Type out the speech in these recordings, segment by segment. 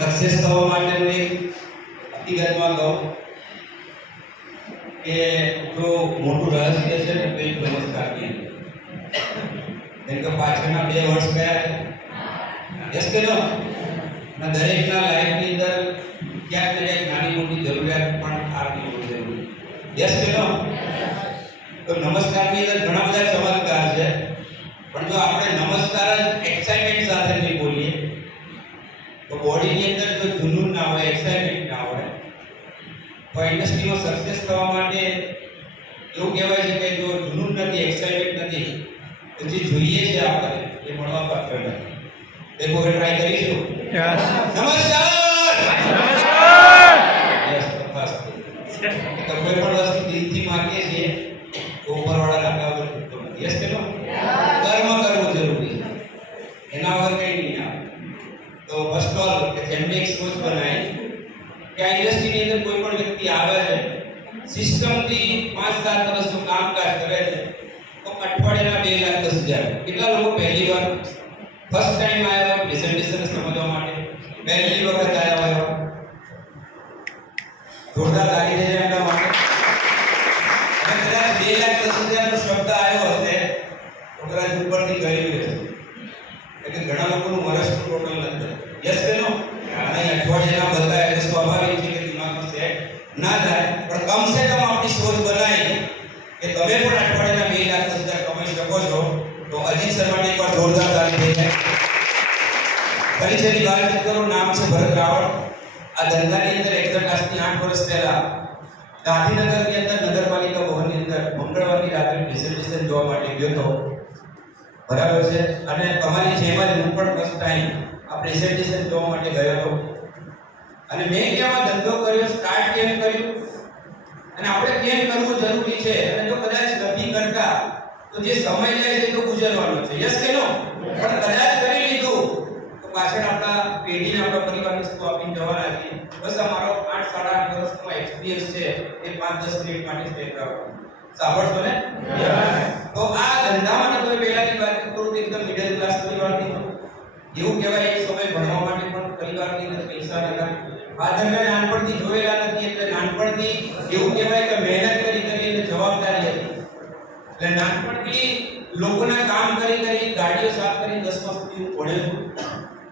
Success થવા માટેનું એક હકીકતમાં કહું કે જો મોટું રહસ્ય છે ને તો એક નમસ્કારની કેમ કે પાછળના 2 વર્ષ ગયા યસ કે નો અને દરેકના લાઈફની અંદર ક્યાંક ને ક્યાંક નાની મોટી જરૂરિયાત પણ આરની હોય જરૂરી યસ કે નો તો નમસ્કારની અંદર ઘણા બધા ચમત્કાર છે પણ જો આપણે નમસ્કાર જ એક્સાઇટમેન્ટ સાથે નહીં બોલીએ તો બોડીની અંદર જો જુનૂન ના હોય એક્સાઇટમેન્ટ ના હોય તો ઇન્ડસ્ટ્રીમાં સક્સેસ થવા માટે એવું કહેવાય છે કે જો જુનૂન નથી એક્સાઇટમેન્ટ નથી તો જે જોઈએ છે આપણે એ મળવા પાત્ર નથી એક વખત ટ્રાય કરીશું યસ નમસ્કાર નમસ્કાર યસ બસ તો કોઈ પણ વસ્તુ દિલથી માંગીએ છીએ તો ઉપરવાળા લાગા વગર છૂટતો નથી યસ કે નો કર્મ કરવું જરૂરી છે એના વગર કંઈ નહીં આવે તો ફર્સ્ટ ઓલ કે જેમને એક સોચ બનાવી કે આ ઇન્ડસ્ટ્રીની અંદર કોઈ પણ વ્યક્તિ આવે છે સિસ્ટમથી 5-7 વર્ષનું કામકાજ કરે છે તો અઠવાડિયાના 2,10,000 કેટલા લોકો પહેલી વાર ફર્સ્ટ ટાઈમ આવ્યા પ્રેઝન્ટેશન સમજવા માટે પહેલી વખત આવ્યા હોય જોરદાર તાળી દેજો એમના માટે અને કદાચ 2,10,000 નો શબ્દ આવ્યો હશે તો કદાચ ઉપરથી ગયું હશે એટલે ઘણા લોકોનું વર્ષનું ટોટલ નથી યસ કે નો અને અઠવાડિયાના બતાવે એટલે સ્વાભાવિક છે કે દિમાગમાં સેટ ના થાય પણ કમસે કમ આપણી સોચ બનાવી કે તમે પણ અઠવાડિયાના 2,10,000 કમાઈ શકો છો તો અજીત શર્માને એકવાર જોરદાર તાળી દઈએ પરિચયની વાત કરો નામ છે ભરત રાવળ આ ધંધાની અંદર એક્ઝેક્ટ આજથી 8 વર્ષ પહેલા ગાંધીનગરની અંદર નગરપાલિકા ભવનની અંદર મંગળવારની રાત્રે પ્રેઝન્ટેશન જોવા માટે ગયો હતો બરાબર છે અને તમારી જેમ જ હું પણ ફર્સ્ટ ટાઈમ આ પ્રેઝન્ટેશન જોવા માટે ગયો હતો અને મેં કેવા ધંધો કર્યો સ્ટાર્ટ કેમ કર્યું અને આપણે કેમ કરવું જરૂરી છે અને જો કદાચ નથી કરતા તો જે સમય લે છે તો ગુજરવાનો છે યસ કે નો પણ કદાચ કરી લીધું તો પાછળ આપણા પેઢીને આપણા પરિવારને શું આપીને જવાના છે બસ અમારો 8-8.5 વર્ષનો એક્સપિરિયન્સ છે એ 5-10 મિનિટ માટે શેર કરવાનો સાંભળશો ને તો આ ધંધામાં તો પહેલાની વાત કરું તો એકદમ મિડલ ક્લાસ પરિવારની એવું કહેવાય એક સમય ભણવા માટે પણ પરિવારની અંદર પૈસા નતા ફાધરને નાનપણથી જોયેલા નથી એટલે નાનપણથી એવું કહેવાય કે મહેનત કરીને જવાબદારી હતી એટલે નાનપણથી લોકોના કામ કરી ગાડીઓ સાફ કરી 10મા સુધી હું ભણ્યો છું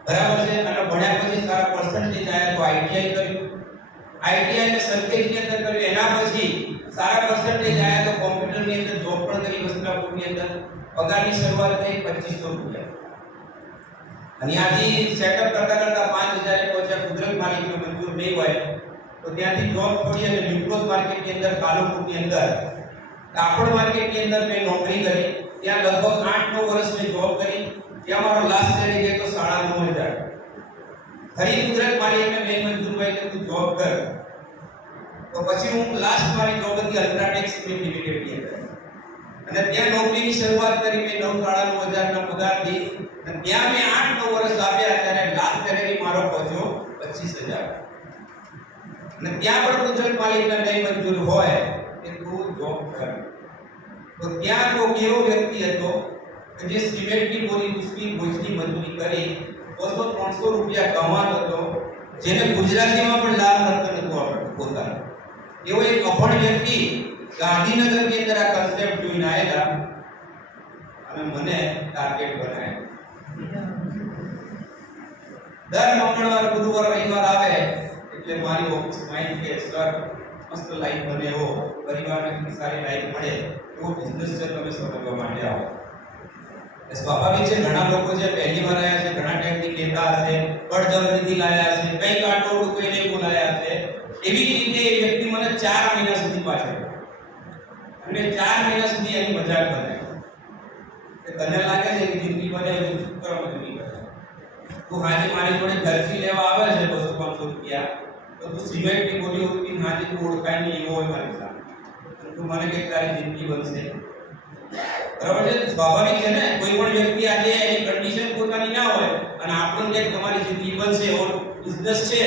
બરાબર છે અને ભણ્યા પછી સારા પર્સન્ટેજ આવ્યા તો આઈટીઆઈ કર્યું આઈટીઆઈ ને સર્કિટની અંદર કર્યું એના પછી સારા પર્સન્ટેજ આવ્યા તો કોમ્પ્યુટરની અંદર જોબ પણ કરી વસ્ત્રાપુરની અંદર પગારની શરૂઆત થઈ 2500 રૂપિયા અને ત્યાંથી સેટઅપ કરતા 5000 પહોંચ્યા કુદરત માલિકને મંજૂર નહીં હોય તો ત્યાંથી જોબ છોડી અને ન્યુક્લોઝ માર્કેટની અંદર કાલુપુરની અંદર કાપડ માર્કેટની અંદર મેં નોકરી કરી ત્યાં લગભગ 8-9 વર્ષ મેં જોબ કરી ત્યાં મારો લાસ્ટ સેલેરી ગયો તો 9,500 ફરી કુદરત માલિકને મેં મંજૂર હોય કે તું જોબ કર તો પછી હું લાસ્ટ મારી જોબ હતી અલ્ટ્રાટેક સિમેન્ટ લિમિટેડની અંદર અને ત્યાં નોકરીની શરૂઆત કરી મેં 9,9,500 ના પગારથી અને ત્યાં મેં 8-9 વર્ષ આપ્યા ત્યારે લાસ્ટ સેલેરી મારો પહોંચ્યો 25,000 અને ત્યાં પણ કુદરત માલિકને નહીં મંજૂર હોય કે તું જોબ કર તો ત્યાં તો કેવો વ્યક્તિ હતો કે જે સિમેન્ટની બોરી ઉસકી બોજની મજૂરી કરી 200-300 રૂપિયા કમાતો હતો જેને ગુજરાતીમાં પણ લાભ મળતો નતો આવડતો પોતાનો એવો એક અભણ વ્યક્તિ ગાંધીનગરની અંદર આ કન્સેપ્ટ જોઈને આવેલા અને મને ટાર્ગેટ બનાવ્યો દર મંગળવાર ગુરુવાર રવિવાર આવે એટલે મારી ઓફિસમાં આવી કે સર મસ્ત લાઈફ બને એવો પરિવારને સારી લાઈફ મળે એવો બિઝનેસ છે તમે સમજવા માટે આવો સ્વાભાવિક છે ઘણા લોકો જે પહેલી વાર આવ્યા છે ઘણા ટાઈમથી કહેતા હશે બળજબરીથી લાયા હશે કઈ કાટોડ કોઈ નહીં બોલાયા હશે એવી રીતે એ વ્યક્તિ મને 4 મહિના સુધી પાછળ અને 4 મહિના સુધી એની મજાક બનાવી કે તને લાગે છે કે જિંદગી બને એવું શુક્ર મજૂરી કરે તું હાજે મારી જોડે ખર્ચી લેવા આવે છે 200-500 રૂપિયા તો તું સિમેન્ટની ગોળી ઉઠીને હાજે તું ઓળખાય નહીં એવો હોય મારી સાથે તું મને કે તારી જિંદગી બનશે બરાબર છે સ્વાભાવિક છે ને કોઈ પણ વ્યક્તિ આજે એની કન્ડિશન પોતાની ના હોય અને આપણને કે તમારી જિંદગી બનશે એવો બિઝનેસ છે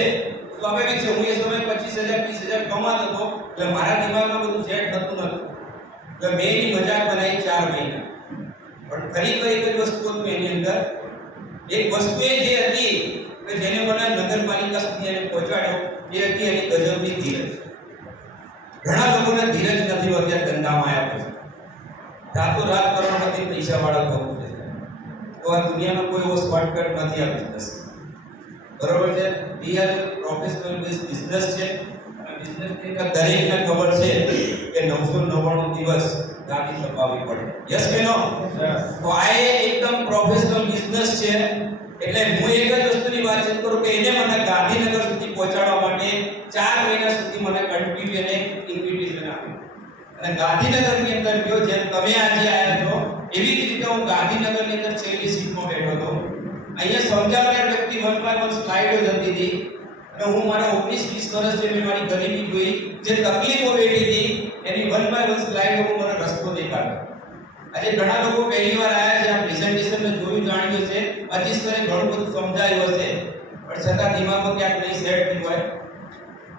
સ્વાભાવિક છે હું એ સમય 25,000-30,000 કમાતો હતો એટલે મારા દિમાગમાં બધું સેટ થતું નતું એટલે મેં એની મજાક બનાવી 4 મહિના પણ ફરી વસ્તુઓ એની અંદર એક વસ્તુ એ જે હતી કે જેને મને નગરપાલિકા સુધી એને પહોંચાડ્યો એ હતી એની ગજબની ધીરજ. ઘણા લોકોને ધીરજ નથી હોતી આ ધંધામાં આવ્યા પછી. રાતોરાત કરોડપતિ પૈસાવાળા થવું છે. તો આ દુનિયાનો કોઈ એવો શોર્ટકટ નથી આ બિઝનેસ. બરોબર છે? રિયલ પ્રોફેશનલ બિઝનેસ છે. અને બિઝનેસની અંદર દરેકને ખબર છે કે 999 દિવસ ગાડી ચલાવવી પડે. યસ કે નો? તો આ એકદમ પ્રોફેશનલ બિઝનેસ છે. એટલે હું એક જ વસ્તુની વાતચીત કરું કે એને મને ગાંધીનગર સુધી પહોંચાડવા માટે 4 મહિના સુધી મને કન્ટિન્યુ એને ઇન્વિટેશન આપ્યું. અને ગાંધીનગરની અંદર ગયો, જેમ તમે આજે આવ્યા છો એવી જ રીતે હું ગાંધીનગરની અંદર છેલ્લી સીટમાં બેઠો હતો. અહીંયા સમજાવનાર વ્યક્તિ 1 by 1 સ્લાઇડો જતી હતી અને હું મારા 19-20 વર્ષ જે મેં મારી ગરીબી જોઈ, જે તકલીફો વેઠી હતી એની 1 by 1 સ્લાઇડો મને રસ્તો દેખાડ્યો. આજે ઘણા લોકો પહેલી વાર આવ્યા છે, આ પ્રેઝન્ટેશન ને જોયું જાણ્યું છે, અતિશય ઘણું બધું સમજાયું હશે, પણ છતાં દિમાગમાં ક્યાંક નહીં સેટ થયું હોય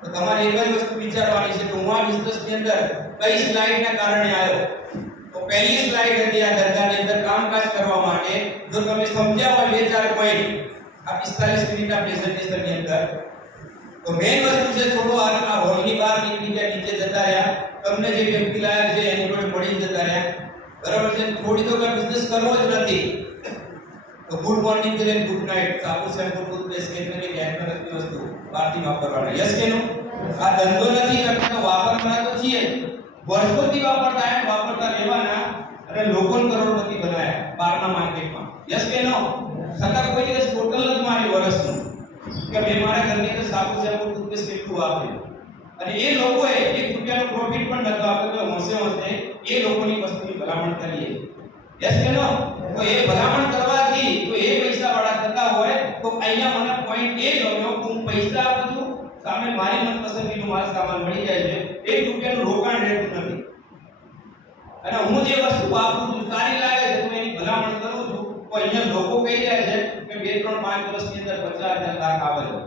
તો તમારે એક જ વસ્તુ વિચારવાની છે કે હું આ બિઝનેસની અંદર કઈ સ્લાઇડના કારણે આવ્યો. તો પહેલી સ્લાઇડ હતી આ ધંધાની અંદર કામકાજ કરવા માટે. જો તમે સમજ્યા હોય 2-4 પોઈન્ટ આ 45 મિનિટના પ્રેઝન્ટેશનની અંદર, તો મેઇન વસ્તુ છે થોડો આ હોલની બહાર નીકળી ગયા, નીચે જતા રહ્યા, તમને જે વ્યક્તિ લાયક છે એની જોડે મળી જતા રહ્યા. બરાબર છે? થોડી તો કઈ બિઝનેસ કરવો જ નથી તો ગુડ મોર્નિંગ કે ગુડ નાઈટ, સાબુ શેમ્પુ ટૂથપેસ્ટ કે ટેકનોલોજી વસ્તુ બહારથી વાપરવાના. યસ કે નો? આ ધંધો નથી કરતા, વાપરવાના તો છીએ, વર્ષોથી વાપરતા આવ્યા, વાપરતા રહેવાના અને લોકોને કરોડપતિ બનાવ્યા બહારના માર્કેટમાં. યસ કે નો? છતાં કોઈ દિવસ ટોટલ જ મારી વર્ષનું કે મેં મારા ઘરની અંદર સાબુ શેમ્પુ ટૂથપેસ્ટ કેટલું વાપર્યું. અને એ લોકોએ 1 રૂપિયાનો પ્રોફિટ પણ નતો આપ્યો. હોંશે એ લોકોની વસ્તુની ભલામણ કરીએ. યસ કે નો? તો એ ભલામણ કરવાથી તો એ પૈસા વાળા થતા હોય તો અહીંયા મને પોઈન્ટ એ ગમ્યો કે હું પૈસા આપું છું, સામે મારી મનપસંદીનો માલ સામાન મળી જાય છે. 1 રૂપિયાનું રોકાણ રહેતું નથી. અને હું જે વસ્તુ વાપરું છું સારી લાગે છે તો એની ભલામણ કરું છું. તો અહીંયા લોકો કહી રહ્યા છે કે 2-3-5 વર્ષની અંદર 50,000 લાખ આવે છે.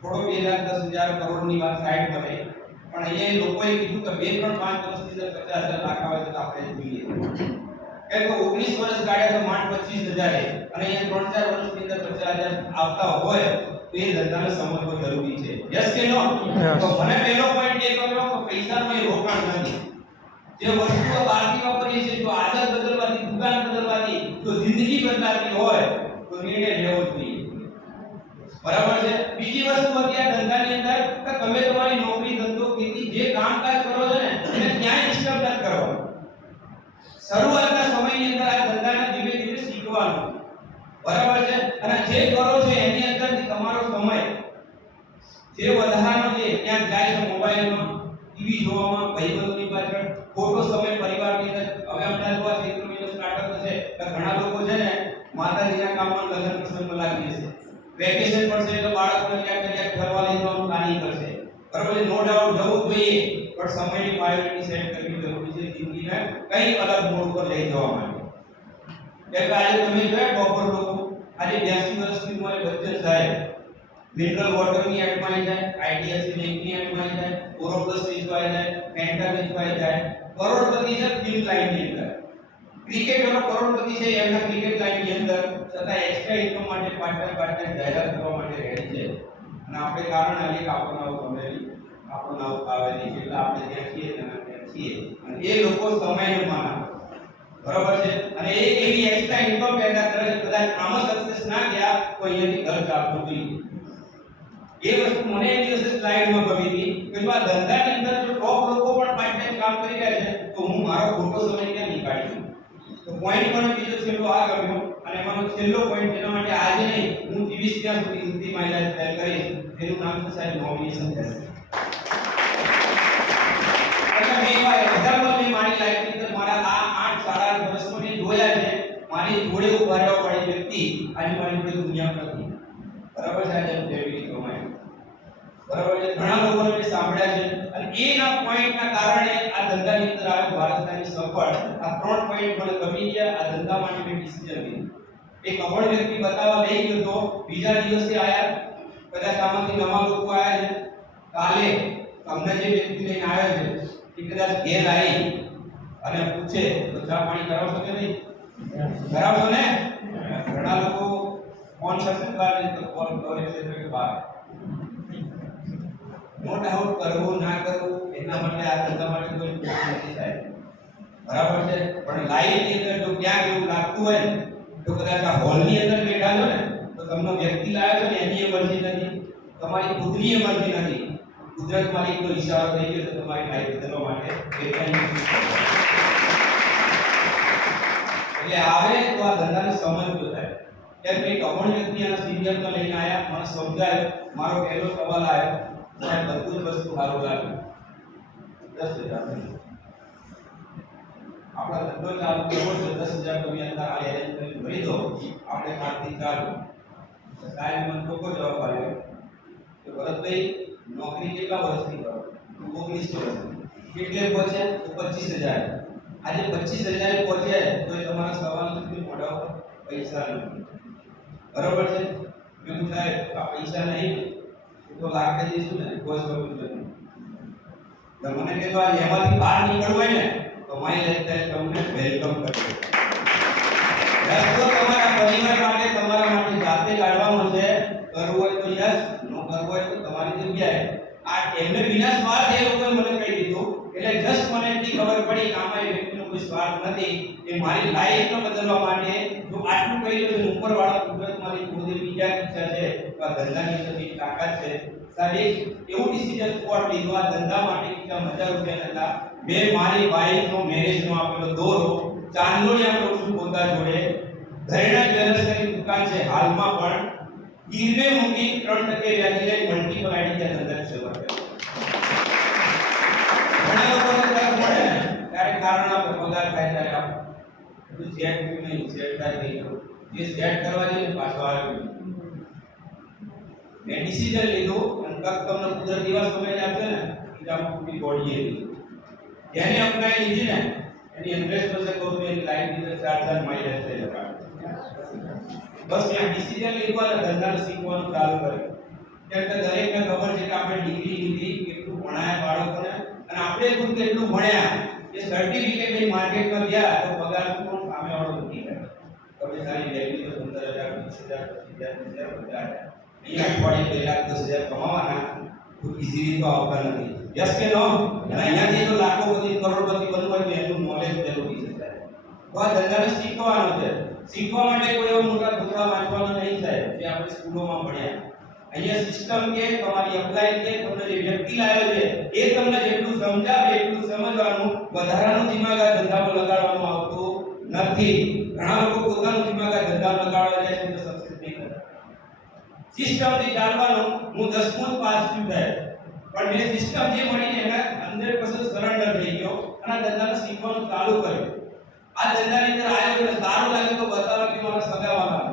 થોડો 2,10,000 કરોડની વાત સાઈડ પર રહી, પણ અહીંયા લોકોએ કીધું કે 2-3-5 વર્ષની અંદર 50,000 લાખ આવે તો આપણે જોઈએ. કેમ કે 19 વર્ષ ગાડ્યા તો માંડ 25,000 અને અહીંયા 3-4 વર્ષની અંદર 50,000 આવતા હોય તો એ ધંધાને સમજવો જરૂરી છે. યસ કે નો? તો મને પહેલો પોઈન્ટ એ ગમ્યો કે પૈસાનું એ રોકાણ નથી. જે વસ્તુઓ બહારથી વાપરીએ છીએ, જો આદત બદલવાથી, દુકાન બદલવાથી જો જિંદગી બદલાતી હોય તો નિર્ણય લેવો જોઈએ. બરાબર છે? બીજી વસ્તુ અત્યારે ધંધાની અંદર કે તમે તમારી નોકરી, ધંધો, ખેતી જે કામકાજ કરો છો ને એને ક્યાંય ડિસ્ટર્બ ન કરવાનું. શરૂઆતના સમયની અંદર આ ધંધાને ધીમે ધીમે શીખવાનું. બરાબર છે? અને જે કરો છો એની અંદરથી તમારો સમય જે વધારાનો છે ત્યાં જાય છે મોબાઈલમાં, ટીવી જોવામાં, ભાઈબંધોની પાછળ, ખોટો સમય પરિવારની અંદર. હવે હમણાં જોવા ચૈત્ર મહિનો સ્ટાર્ટ થશે તો ઘણા લોકો છે ને માતાજીના કામમાં, લગ્ન પ્રસંગમાં લાગી જશે. વેકેશન પડશે એટલે બાળકોને ક્યાંક ને ક્યાંક ફરવા લઈ જવાનું પ્લાનિંગ કરશે. બરાબર છે? નો ડાઉટ જવું જોઈએ, પણ સમયની પ્રાયોરિટી સેટ કરવી જરૂરી છે જિંદગીને કંઈક અલગ મોડ પર લઈ જવા માટે. કેમ કે આજે તમે જોયા ટોપર લોકો, આજે 82 વર્ષની ઉંમરે બચ્ચન સાહેબ મિનરલ વોટરની એડમાં જાય, આઈડીએફસી બેંકની એડમાં જાય, ઓરોપ્લસ વેચવાય જાય, ફેન્ટા વેચવાય જાય, કરોડપતિ છે ફિલ્મ લાઈનની અંદર. ક્રિકેટરો કરોડપતિ છે એમના ક્રિકેટ લાઈનની અંદર, છતાં એક્સ્ટ્રા ઇન્કમ માટે પાર્ટટાઈમ જાહેરાત કરવા માટે રેડી છે. અને આપણે કારણ આલીએ કે આપણને આવું ગમે નહીં, આપણને આવું ફાવે નહીં, એટલે આપણે ત્યાં છીએ ત્યાં છીએ. અને એ લોકો સમયને માન આપે. બરાબર છે? અને એ એવી એક્સ્ટ્રા ઇન્કમ પેદા કરે છે. કદાચ આમાં સક્સેસ ના ગયા તો અહીંયાથી ઘર ચાલતું જોઈએ. એ વસ્તુ મને એ દિવસે સ્લાઇડમાં ગમી હતી કે જો આ ધંધાની અંદર જો ટોપ લોકો પણ પાર્ટ ટાઈમ કામ કરી રહ્યા છે તો હું મારો ખોટો સમય ક્યાં નીકાળી દઉં. તો પોઈન્ટ મને બીજો છેલ્લો આ ગમ્યો. અને એમાંનો છેલ્લો પોઈન્ટ જેના માટે આજે નહીં હું જીવીશ ત્યાં સુધી હિન્દી મહિલા તૈયાર કરીશ, એનું નામ છે સાહેબ નોમિનેશન થશે. એટલે મેં એક્ઝામ્પલ મેં મારી લાઈફની અંદર મારા આ 8 વર્ષમાં મેં જોયા છે. મારી જોડે ઉભા રહેવા વાળી વ્યક્તિ આજે મારી જોડે દુનિયામાં નથી. બરાબર છે? આજે હું ડેબિટ કમાય. બરાબર છે? ઘણા લોકોને મેં સાંભળ્યા છે અને એના પોઈન્ટના કારણે આ ધંધાની અંદર આવ્યો ભારતની સફળ. આ 3 પોઈન્ટ મને ગમી ગયા. આ ધંધા માટે મેં ડિસિઝન લીધું. એક અભણ વ્યક્તિ બતાવવા લઈ ગયો તો બીજા દિવસે આયા, કદાચ આમાંથી નવા લોકો આયા છે. કાલે અમને જે વ્યક્તિ લઈને આવ્યો છે એ કદાચ ઘેર આવી અને પૂછે તો ચા પાણી કરાવશો કે નહીં? કરાવશો ને? ઘણા લોકો कौन सा सरकार ने तो कौन कवरेज क्षेत्र के बाहर नो डाउट करવું ના કરવું એના માટે આ ધંધા માટે કોઈ નથી થાય બરાબર છે પણ લાઈવ ની અંદર જો ક્યાંક એવું લાગતું હોય તો કદાચ આ હોલ ની અંદર બેઠા છો ને તો તમને વ્યક્તિ લાવ્યો છો ને એની મરજી નથી તમારી ખુદની મરજી નથી કુદરત માલિકનો ઈશારો થઈ ગયો છે તમારી લાઈફ બદલવા માટે એટલે આવે તો આ ધંધાને સમજજો થાય કેમ કે અમણ વ્યક્તિ આના સિનિયર તો લઈને આયા મને સમજાય મારો પહેલો સવાલ આવ્યો સાહેબ બધું જ વસ્તુ સારું લાગ્યું 10,000 આપણા ધંધો ચાલુ કરવો છે 10,000 તમે અંદર આ એરેન્જ કરી ભરી દો આપણે કાઢતી ચાલુ સાહેબ મને ચોખ્ખો જવાબ આવ્યો કે ભરતભાઈ નોકરી કેટલા વર્ષથી કરો 19 વર્ષથી કેટલે પહોંચે તો 25,000 આજે 25,000 પહોંચે તો એ તમારા સવાલ સુધી મોઢા ઉપર પૈસા નથી બરાબર છે મેં સાહેબ આ પૈસા નહીં તો લાગે જઈશું ને કોઈ સોલ્યુશન નહીં મને કહેતો આ એમાંથી બહાર નીકળવું હોય ને તો મારી લાઈફસ્ટાઈલ તમને વેલકમ કરશે રસ્તો તમારા પરિવાર માટે તમારા માટે જાતે કાઢવાનો છે કરવું હોય તો યસ નો કરવું હોય તો તમારી જગ્યાએ આ એમને વિના સ્વાર્થ એ લોકોએ મને કહી દીધું એટલે જસ્ટ મને એટલી ખબર પડી કે આમાં એ વ્યક્તિનો કોઈ સ્વાર્થ નથી એ મારી લાઈફને બદલવા માટે જો આટલું કહી રહ્યો છે ઉપરવાળા કુદરત મારી ખુદે બીજા ઈચ્છા છે આ ધંધાની અંદર એક તાકાત છે સાહેબ એવું ડિસિઝન સ્પોટ લીધો આ ધંધા માટે કેટલા 1000 રૂપિયા હતા મેં મારી વાઈફનો મેરેજનો આપેલો દોરો ચાંદોડિયા કરું છું પોતા જોડે ઘરેણા જ્વેલર્સની દુકાન છે હાલમાં પણ ગીરવે મૂકી 3% વ્યાજે લઈ મલ્ટીપલ આઈડી ધંધા શરૂ કર્યો ઘણા લોકોને તક મળે ને ત્યારે કારણ આપણે પગાર થાય ત્યારે આપણે બધું સેટ નહીં સેટ થાય નહીં જે સેટ કરવા જઈને પાછો આવ્યો મેં ડિસિઝન લીધું અને તક તમને કુદરતી એવા સમય આપશે ને કે આમ પૂરી બોડીએ જેને અપનાવી લીધી ને એની 100% કહું છું એની લાઈફ ની 4,000 માઇલ હશે બસ મેં ડિસિઝન લીધું અને ધંધાને શીખવાનું ચાલુ કર્યું કેમ કે દરેકને ખબર છે કે આપણે ડિગ્રી લીધી કેટલું ભણાયા બાળકોને અને આપણે ખુદ કેટલું ભણ્યા એ સર્ટિફિકેટ લઈ માર્કેટમાં ગયા તો પગાર કોણ સામે વાળો નથી કરે તમે સારી વેલ્યુ તો 15,000 20,000 25,000 50,000 અહીંયા અઠવાડિયે 2,10,000 કમાવાના તો ઇઝીલી તો આવતા નથી યસ કે નો અને અહીંયાથી તો લાખોપતિ કરોડપતિ બનવું હોય તો એનું નોલેજ જરૂરી છે તો આ ધંધાને શીખવાનો છે શીખવા માટે કોઈ એવો મોટા પુસ્તક વાંચવાનો નહીં થાય જે આપણે સ્કૂલોમાં ભણ્યા અહીંયા સિસ્ટમ કે તમારી અપ્લાય કે તમને જે વ્યક્તિ લાવ્યો છે એ તમને જેટલું સમજાવે એટલું સમજવાનું વધારાનું દિમાગ આ ધંધામાં લગાડવાનું આવતું નથી ઘણા લોકો પોતાનું દિમાગ આ ધંધામાં લગાડવા જાય છે તો સક્સેસ નહીં થતા સિસ્ટમ થી ચાલવાનું હું 10મું પાસ થયું થાય પણ મેં સિસ્ટમ જે મળીને એના 100% સરેન્ડર થઈ ગયો અને ધંધાને શીખવાનું ચાલુ કર્યું આ ધંધાની અંદર આયો એટલે સારું લાગ્યું તો બતાવવા કે મારા સગાવાલા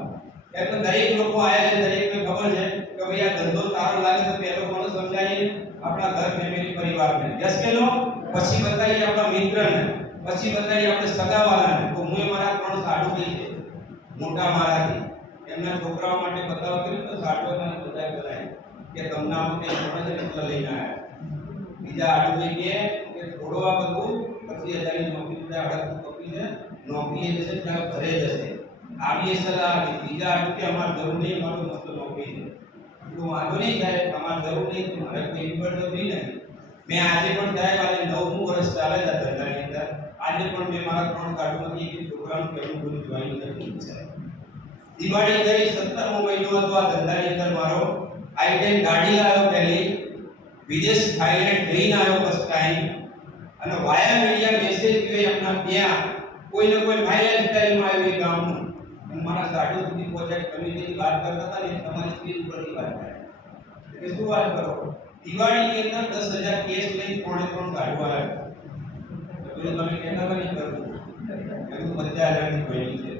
એટલે દરેક લોકો આયા છે દરેકને ખબર છે કે ભાઈ આ ધંધો સારો લાગે તો પહેલો કોને સમજાવીએ આપણા ઘર ફેમિલી પરિવારને યસ કે નો પછી બતાવીએ આપણા મિત્રને પછી બતાવીએ આપણે સગાવાલાને તો હું મારા 3 સાડું ગઈ છે મોટા મારાથી એમના છોકરાઓ માટે બતાવ કર્યું તો સાડવાના બધા કરાય કે તમને આમ કે ઘણા જ એટલા લઈને આવ્યા બીજા આડું કે થોડો આ બધું 25,000 ની નોકરી છે આડા કપી છે નોકરી એ જશે ત્યાં ઘરે જશે આવી સલાહ બીજા આડું કે અમાર જરૂર નહીં મારો મસ્ત નોકરી છે તો વાંધો નહીં થાય તમાર જરૂર નહીં મારે કોઈ ઇમ્પોર્ટ નથી ને મેં આજે પણ સાહેબ આજે 9મું વર્ષ ચાલે છે ધંધાની અંદર આજે પણ મેં મારા 3 કાર્ડમાંથી એક છોકરાનું પહેલું બધું જોઈન કરી છે દિવાળી ગઈ 17મો મહિનો હતો આ ધંધાની અંદર મારો i10 ગાડી લાવ્યો પહેલી વિદેશ થાઈલેન્ડ જઈને આવ્યો ફર્સ્ટ ટાઈમ અને વાયા મીડિયા મેસેજ ગયો આપના ત્યાં કોઈને કોઈ માય લાઈફસ્ટાઈલમાં આવ્યો ગામનું અને મારા સાડુ સુધી પ્રોજેક્ટ કમિટીની વાત કરતા હતા ને તમારી સ્ક્રીન ઉપરથી વાત થાય કે શું વાત કરો દિવાળીની અંદર 10,000 કેસ લઈને 3.3 કાઢવા આવ્યો પેલું તમે કહેતા હતા નહીં કરવું એનું 50,000 ની ભણી છે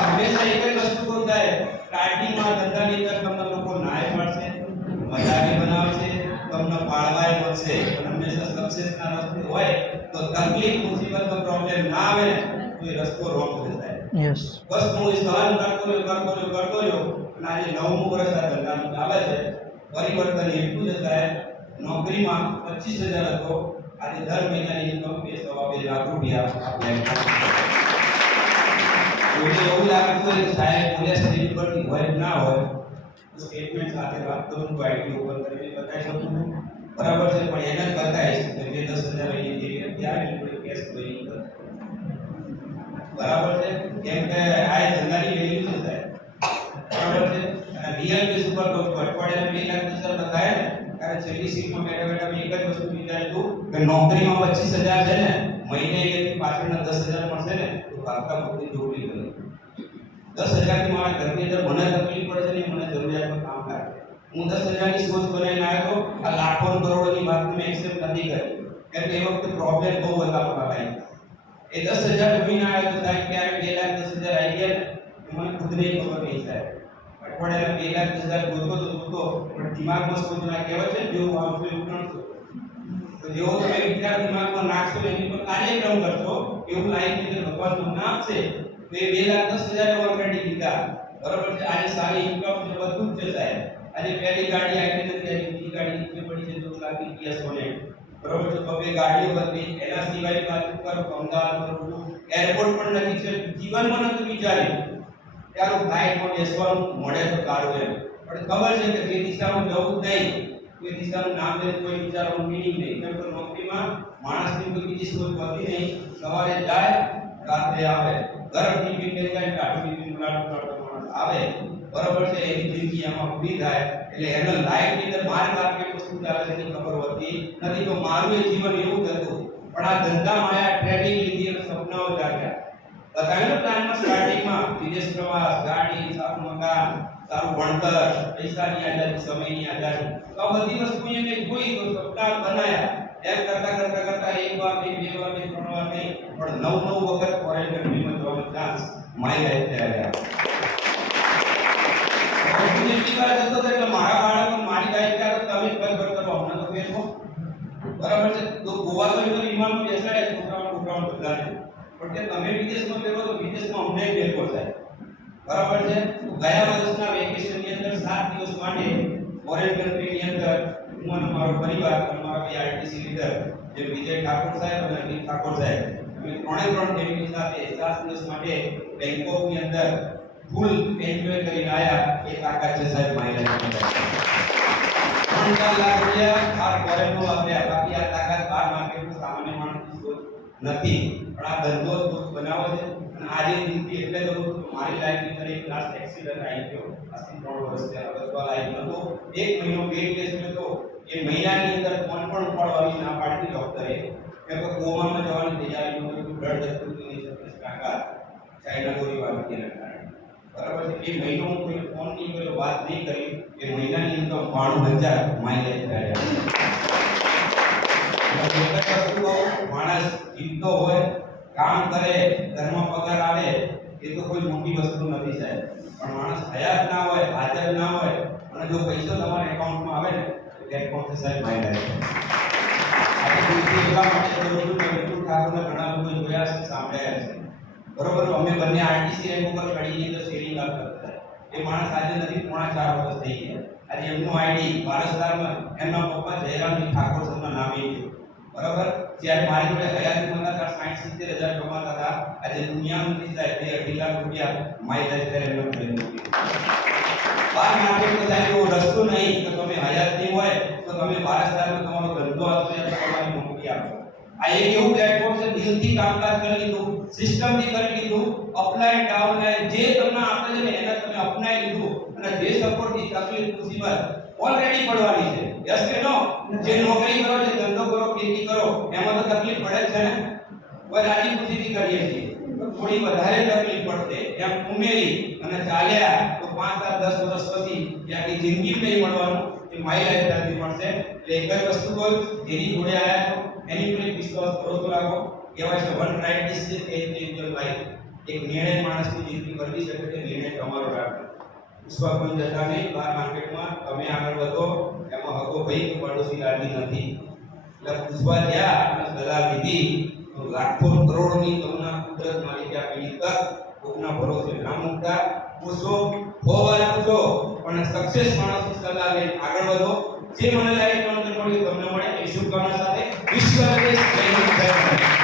હંમેશા એક જ વસ્તુ તો થાય સ્ટાર્ટિંગમાં ધંધાની અંદર તમને લોકો નાય મળશે મજાકે બનાવશે તમને પાળવાય મળશે પણ હંમેશા સક્સેસના રસ્તે હોય તો તકલીફ મુસીબતનો પ્રોબ્લેમ ના આવે તો એ રસ્તો રોંગ થઈ જાય યસ બસ હું એ સહન કરતો રહ્યો અને આજે 9મું વર્ષ આ ધંધાનું ચાલે છે પરિવર્તન એટલું જ થાય નોકરીમાં 25,000 હતો આજે દર મહિનાની ઇન્કમ 2.5 લાખ રૂપિયા આપણે કોઈને એવું લાગતું હોય કે સાહેબ બોલ્યા સ્ટેજ પરથી હોય કે ના હોય તો સ્ટેટમેન્ટ સાથે વાત કરું તો આઈડી ઓપન કરીને બતાવી શકું છું. બરાબર છે, પણ એને જ બતાવીશ કે જે 10,000 અહીં જે વ્યક્તિ આવે ને કોઈ કેસ કોઈ નહીં કરે. બરાબર છે, કેમ કે આ ધંધાની વેલ્યુ છે સાહેબ. બરાબર છે, અને રિયલ બેઝ ઉપર તો અઠવાડિયાના 2,10,000 બતાવે ને ત્યારે છેલ્લી સીટમાં બેઠા બેઠા એક જ વસ્તુ વિચાર્યું હતું કે નોકરીમાં 25,000 છે ને મહિને એથી પાછળના 10,000 મળશે ને તો ભાગતા પૂરતી જોડી કરે. 10,000 થી મારા ઘરની અંદર મને તકલીફ પડે છે ને મને જરૂરિયાતમાં કામ લાગે. હું 10,000 ની સોચ બનાવીને આવ્યો તો આ લાખો કરોડોની વાત મેં એક્સેપ્ટ નથી કરી, કેમ કે એ વખતે પ્રોબ્લેમ બહુ હતા આપણા લાઈફ. એ 10,000 જોઈને આવ્યો તો સાહેબ ક્યારે 2,10,000 આવી ગયા ને મને ખુદને ખબર નહીં સાહેબ. અઠવાડિયાના 2,10,000 જોતો પણ દિમાગમાં સોચના કહેવાય છે જેવું આવશે એવું ગણશો. તો જેવો તમે વિચાર દિમાગમાં નાખશો એની પર કાર્યક્રમ કરશો એવું લાઈફ ની અંદર ભગવાન તમને આપશે. તો એ 2,10,000 ઓલરેડી લીધા. બરાબર છે, આજે સારી ઇન્કમ છે, બધું જ છે સાહેબ. આજે પહેલી ગાડી આવી નથી, આજે બીજી ગાડી નીચે પડી છે 2 લાખ રૂપિયા સોનેટ. બરાબર છે, તો બે ગાડીઓ બદલી. એના સિવાય વાત કરો તો અમદાવાદ પર એરપોર્ટ પણ નથી છે, જીવનમાં નતું વિચાર્યું ત્યારે ફ્લાઇટમાં બેસવાનું મળે તો સારું એમ. પણ ખબર છે કે જે દિશામાં જવું જ નહીં, એ દિશાનું નામ લઈને કોઈ વિચારવાનું મીનિંગ નહીં. કેમ કે નોકરીમાં માણસની કોઈ બીજી સોચ હોતી નહીં. સવારે જાય રાત્રે આવે, ગરમ ટિફિન લઈ જાય, ટાટું ટિફિન ઉલાડતો માણસ આવે. બરાબર છે, એની જિંદગી આમાં પૂરી થાય એટલે એને લાઈફની અંદર માર્કેટ વસ્તુ ચાલે છે એની ખબર હોતી નથી. તો મારું એ જીવન એવું જ હતું, પણ આ ધંધામાં આયા, ટ્રેડિંગ લીધી અને સપનાઓ જાગ્યા. બતાવેલો પ્લાનમાં સ્ટાર્ટિંગમાં વિદેશ પ્રવાસ, ગાડી, સારું મકાન, સારું ભણતર, પૈસાની આઝાદી, સમયની આઝાદી, તો આ બધી વસ્તુ મેં જોઈ તો સપના બનાયા. એમ કરતા એક વાર નહીં, બે વાર નહીં, 3 વાર નહીં, પણ 9 વખત ફોરેન કન્ટ્રીમાં જવાનો ચાન્સ મારી લાઈફે આવ્યા. એટલે મારા બાળકો મારી લાઈફ ત્યારે તમે જ ભર કરો હમણાં તો બેઠો. બરાબર છે, તો ગોવા તો એનો વિમાનમાં બેસાડે છોકરાઓ બધાને, પણ કે તમે વિદેશમાં બેઠો તો વિદેશમાં અમને બેઠો થાય. બરાબર છે, તો ગયા વર્ષના વેકેશનની અંદર 7 દિવસ માટે ફોરેન કન્ટ્રીની અંદર હું અને મારો પરિવાર અને મારા બે આરટીસી લીડર જે વિજય ઠાકોર સાહેબ અને અનિલ ઠાકોર સાહેબ અમે ત્રણે ફેમિલી સાથે 7 દિવસ માટે બેંકોકની અંદર ફૂલ એન્જોય કરીને આયા. એ તાકાત છે સાહેબ મારી લાઈફમાં. 3 લાખ રૂપિયા આ ફોરેનનો વાપર્યા, બાકી આ તાકાત બહાર માર્કેટમાં સામાન્ય માણસની સોચ નથી. પણ આ ધંધો સોચ બનાવે છે. અને આજે જિંદગી એટલે તો મારી લાઈફની અંદર એક લાસ્ટ એક્સિડન્ટ આવી ગયો. આજથી 3 વર્ષ પહેલા બચવા લાયક નતો. 1 મહિનો બેડ રેસ્ટ હતો. એ મહિનાની અંદર ફોન પણ ઉપાડવાની ના પાડતી ડોક્ટરે, કે કોમામાં જવાની તૈયારી નહોતી, બ્લડ જતું હતું નહીં, 26 તાકાત ચાઇના ગોળી વાગી એના કારણે. બરાબર છે, એ મહિનો હું કોઈ ફોન નહીં કર્યો, વાત નહીં કરી. એ મહિનાની ઇન્કમ 92,000 માઇલેજ થાય. માણસ જીવતો હોય, કામ કરે, ઘરમાં પગાર આવે, એ તો કોઈ મોટી વસ્તુ નથી સાહેબ. પણ માણસ હયાત ના હોય, હાજર ના હોય અને જો પૈસો તમારા એકાઉન્ટમાં આવે ને તો એકાઉન્ટ સાહેબ માઇલેજ. આજે દૂરથી એટલા માટે કરું છું કે વિપુલ ઠાકોરના ઘણા લોકો જોયા છે, સાંભળ્યા છે. બરોબર, અમે બંને આરટીસી રેન્ક ઉપર કડીની અંદર શેરિંગ કરતા. એ માણસ આજે નથી, 3.5 વર્ષ થઈ ગયા. આજે એમનો આઈડી વારસદારમાં એમના પપ્પા જયરામજી ઠાકોર સરના નામે છે. બરાબર, જ્યારે મારી જોડે હયાતીમાં હતા 60-70,000 કમાતા હતા. આજે દુનિયામાં નથી સાહેબ 2-2.5 લાખ રૂપિયા માઇલેજ કરે એમનો ટ્રેન. બહાર માર્કેટમાં સાહેબ એવો રસ્તો નહીં કે તમે હયાત નહીં હોય તો તમે વારસદારમાં તમારો ધંધો આપશો યા તમારી નોકરી આપશો. આ એક એવું પ્લેટફોર્મ છે, દિલથી કામકાજ કરી લીધું, સિસ્ટમથી કરી લીધું, અપલાઈન ડાઉનલાઈન જે તમને આપે છે ને એને તમે અપનાવી લીધું અને જે સપોર્ટની તકલીફ મુસીબત ઓલરેડી પડવાની છે. યસ કે નો? જે નોકરી કરો, જે ધંધો કરો, ખેતી કરો, એમાં તો તકલીફ પડે જ છે ને. કોઈ રાજી ખુશીથી કરીએ છીએ તો થોડી વધારે તકલીફ પડશે. એમ ઉમેરી અને ચાલ્યા તો 5-7-10 વર્ષ પછી જે આખી જિંદગી નહીં મળવાનું એ મારી લાઈફ મળશે. એટલે એક જ વસ્તુ કહું, જેની જોડે આવ્યા છો એની પર વિશ્વાસ ભરોસો રાખો. કહેવાય છે one right decision change your life. એક નિર્ણય માણસની જિંદગી બદલી શકે છે. નિર્ણય તમારો રાખો. પૂછવા કોઈ જતા નહીં. બહાર માર્કેટમાં તમે આગળ વધો, એમાં હકો ભાઈ કે પડોશી રાજી નથી. એટલે પૂછવા ગયા અને સલાહ લીધી તો લાખો કરોડની તમને કુદરત માલિકી આપેલી તક કોકના ભરોસે ના મૂકતા. પૂછો, 100 વાર પૂછો, પણ સક્સેસ માણસની સલાહ લઈને આગળ વધો. જે મને લાઈફમાં મળ્યું તમને મળે એ શુભકામના સાથે વિશ્વ જય હિન્દ જય ભારત.